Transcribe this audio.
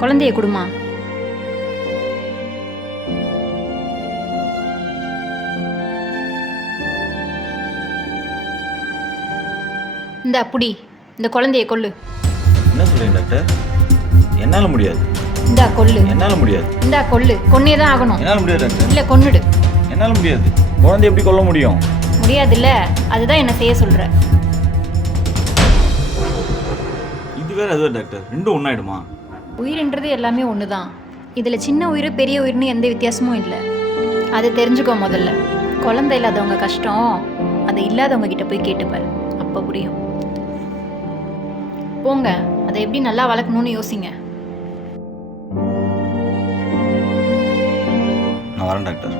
குழந்தைய கொடுமா. இந்த அப்படி இந்த குழந்தைய கொல்லு. என்ன சொல்றீங்க டாக்டர்? என்னால் முடியாது. இந்தா கொல்லு. என்னால் முடியாது. இந்தா கொல்லு. கொன்னே தான் ஆகணும். என்னால் முடியாது டாக்டர். இல்லை கொன்னுடு. என்னால் முடியாது. குழந்தை எப்படி கொல்ல முடியும்? முடியாதுல்ல. அதுதான் என்ன செய்ய சொல்ற. இது வேற அது வேற டாக்டர். ரெண்டும் ஒன்றாயிடுமா உயிர்ன்றது எல்லாமே ஒன்று தான் இதில் சின்ன உயிர் பெரிய உயிர்னு எந்த வித்தியாசமும் இல்லை. அதை தெரிஞ்சுக்கோ முதல்ல. குழந்தை இல்லாதவங்க கஷ்டம். அதை இல்லாதவங்க கிட்ட போய் கேட்டுப்பார் அப்போ புரியும். போங்க. அதை எப்படி நல்லா வளர்க்கணும்னு யோசிங்க. நான் வரேன் டாக்டர்.